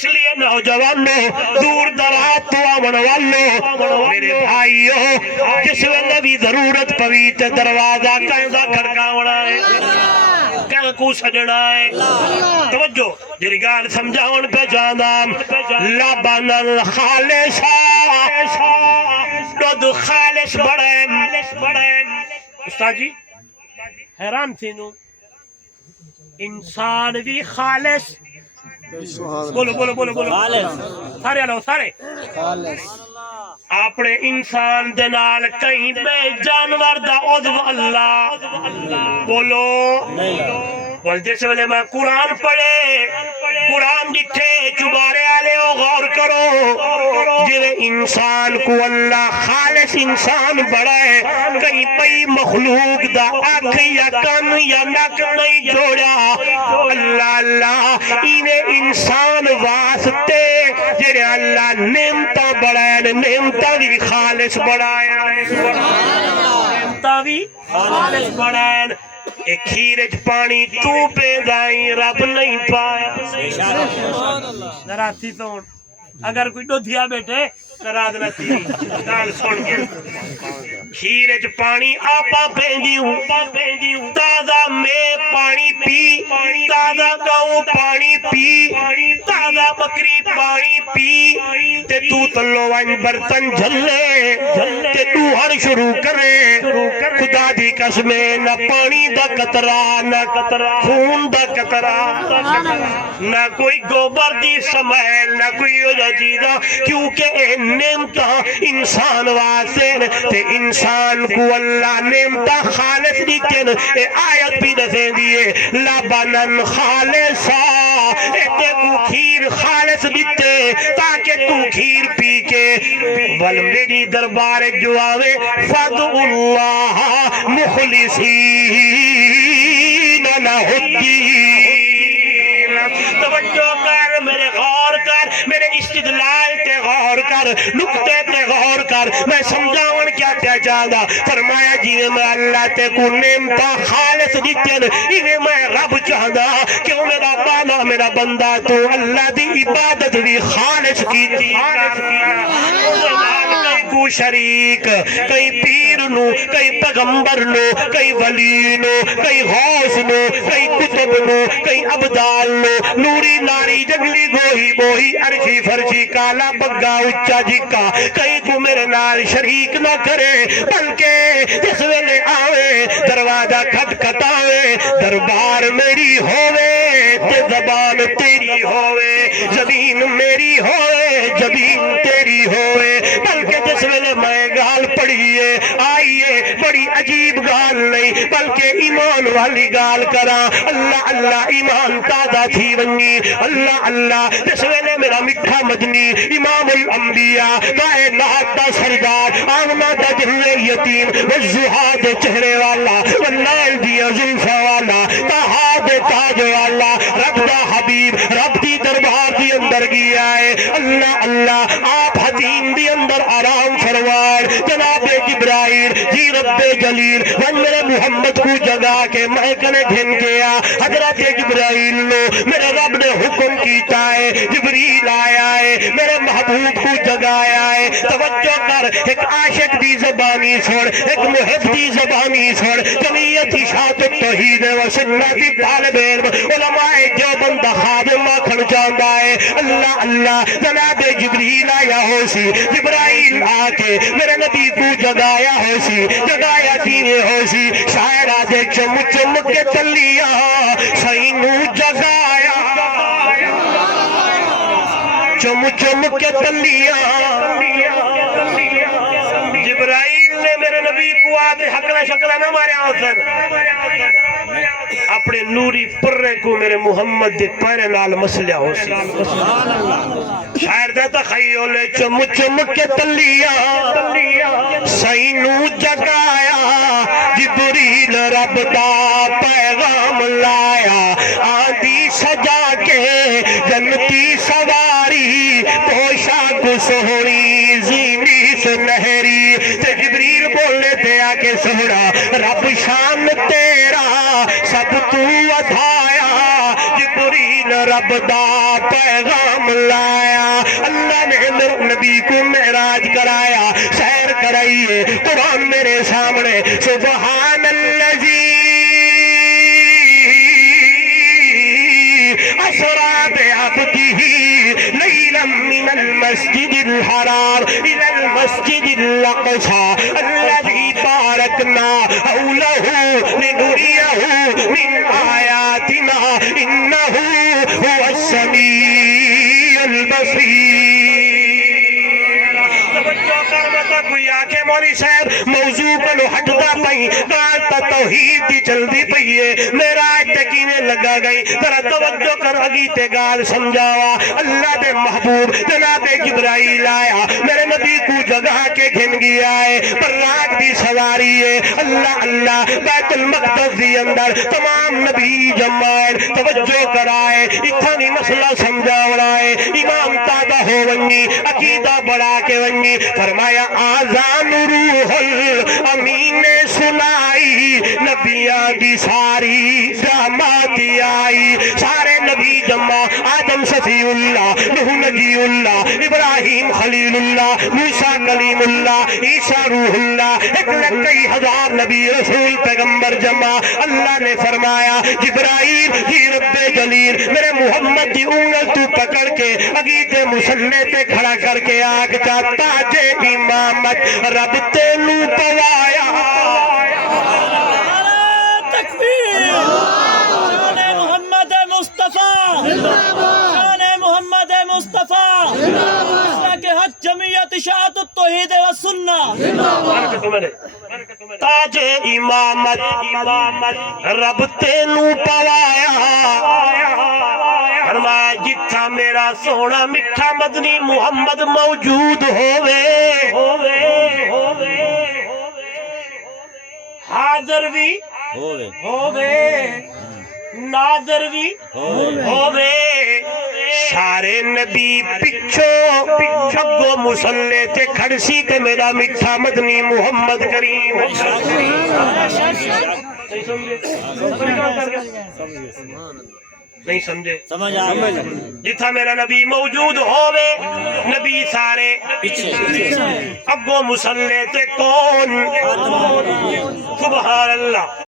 اس لیے نوجوانوں دور دراز تو آمن والوں میرے بھائیوں جس ویلے بھی ضرورت پوی تے دروازہ کہندا کھڑکاونا ہے کہاں کو سجنا ہے توجہ جری گال سمجھاؤن پہ جانا لبن الخالصا دودھ خالص بڑھیں استاد جی حیران تھی نو انسان بھی خالص بولو بولو بولو بولو سارے آلو سارے اپنے انسان دے نال کہیں بے جانور دا عضو اللہ بولو بول جیسے ویلے میں قرآن پڑھے قرآن جتھے چبارے آلے ہو غور کرو جوے انسان کو اللہ خالص انسان بڑھائے کہیں پئی مخلوق دا آنکھ یا کن یا نک نہیں جوڑا اللہ اللہ انہیں انسان واسطے جنہیں اللہ نعمتہ بڑھائے نعمتہ بھی خالص بڑھایا نعمتہ بھی خالص بڑھائے ایک کھیرج پانی تو پہ دائیں رب نہیں پایا ذرا تھی تو اگر کوئی دودھیا بیٹھے ناراض نہ تھی گال سن کے کھیرج پانی آپا پہندیوں تازہ میں پانی پی تازہ گاؤں پانی پی تازہ بکری پانی پی تے تو تلو وائن برتن جھلے تے تو ہر شروع کرے خدا دی قسمیں نہ پانی دا قطرہ نہ خون دا قطرہ نہ کوئی گوبر دی سمیل نہ کوئی ہو چیزا کیونکہ اے نعمتہ انسان واسے تے انسان کو اللہ نعمتہ خالص دیتے اے آیت بھی دسیں دیئے لبنن خالصا اے تے کو کھیر خالص دیتے تاکہ تو کھیر پی کے بل میری دربار جو آوے فَدْعُ اللَّهَ مُخْلِصِينَ لَهُ الدِّينَ توجہ کر میرے غور کر میرے استدلال تے غور کر نکتے تے غور کر میں سمجھاؤں کیا کیا چاہتا فرمایا جی میں اللہ تے کو نعمتہ خالص دیتن انہیں میں رب چاہتا کیوں میرا بالا میرا بندہ تو اللہ دی عبادت بھی خالص کی تھی کو شریک کئی پیر نو کئی پیغمبر نو کئی ولی نو کئی غوث نو کئی کتب نو کئی عبدال نو نوری ناری جگلی گوہی بوہی عرشی فرشی کالا بگا اچھا جکا کئی کو میرے نال شریک نہ کرے بلکہ جس ویلے آوے دروازہ کھٹ کھٹاوے دربار میری ہووے تے زبان تیری ہووے زمین میری ہووے زمین تیری ہووے بلکہ جس ویلے میں گال پڑھیے آئیے بڑی عجیب گال نہیں بلکہ ایمان والی گال کرا اللہ اللہ ایمان تازہ تھی ونگی اللہ اللہ جس ویلے میرا مٹھا مدنی امام الانبیاء کائنات دا سردار آمنہ دا جہلے یتیم والزہاد چہرے والا واللال دیا زلفہ والا تاہاد تاج والا رب دا حبیب رب دی دربار دی اندر گیا ہے اللہ اللہ آپ حدیم دی اندر آرام فرمائے جناب جبرائیل جی رب جلیل وہ میرے محمد کو جگا کے محکنے گھن گیا حضرت جبرائیل لو میرے رب نے حکم کیتا ہے جبریل آیا ہے میرے محبوب کو جگایا ہے توجہ کر ایک عاشق دی زبانی سن ایک محب دی زبانی سن جمعیت اشاعت التوحید و سنت طالب علم علماء جو بندہ خادم آکھن چاہتا ہے اللہ اللہ جناب جبریل آیا ہو سی جبرائیل آ کے میرے نبی کو جگایا ہو سی جگایا دینے ہو سی شاعر آدھے چمک چمک کے تلیا سینو جگایا چمک چمک کے تلیا جبرائیل نے میرے نبی کو آدھے حقلہ شکلہ نہ مارے آسن اپنے نوری پرے کو میرے محمد دے پیرے نال مسلیا ہو سی شاعر دا تخیل چمک چمک کے تلیا سینو جگایا جبریل رب دا پیغام لایا آدھی سجا کے جنتی سواری پوشاک سہری زینی سنہری تے جبریل بولے تے آکے سہرا رب شان تیرا سب تو ادھایا جبریل رب رب دا پیغام لایا اللہ نے میرے نبی کو معراج کرایا سیر کرائیے قرآن میرے سامنے سبحان الذی اسرا بعبده ليلا من المسجد الحرام إلى المسجد الأقصى الذي باركنا حوله لنريه من آياتنا إنه هو السميع البصير کوئی آنکھیں مولی صاحب موضوع کو ہٹتا پئی گالتا توحید دی چل دی پئی ہے میرا یقینے لگا گئی ذرا توجہ کر اگی تے گال سمجھاوا اللہ دے محبوب جناب جبرائیل آیا میرے نبی کو جگہ کے گھن گیا ہے پر راگ دی سواری ہے اللہ اللہ بیت المقدس دی اندر تمام نبی جمائن توجہ کرائے اتھانی مسئلہ سمجھاوڑا ہے امام تازہ ہو ونی عقیدہ بڑھا کے ونی فرمایا آزان روح الامین نے سنائی نبیاں دی ساری جماعتی آئی سارے نبی جمع آدم صفی اللہ نوح نبی اللہ ابراہیم خلیل اللہ موسیٰ کلیم اللہ عیسیٰ روح اللہ 1,00,000 نبی رسول پیغمبر جمع اللہ نے فرمایا جبرائیل جی رب جلیل میرے محمد دی انگل تو پکڑ کے اگیتے مسلح تے کھڑا کر کے آگ چاہتا جے امامت رب تینو پوایا تکبیر شان محمد مصطفیٰ شان محمد مصطفیٰ کہ حج جمعیت اشاعت التوحید و سنہ تاج امامت رب تینو پوایا فرمایا جتھا میرا سونا مٹھا مدنی محمد موجود ہووے حاضر بھی ہووے ناظر بھی ہووے سارے نبی پچھو اگو مسلے تے کھڑسی تے میرا مٹھا مدنی محمد کریم نہیں سمجھے جتھا میرا نبی موجود ہووے نبی سارے اگو مسلے تے کون سبحان اللہ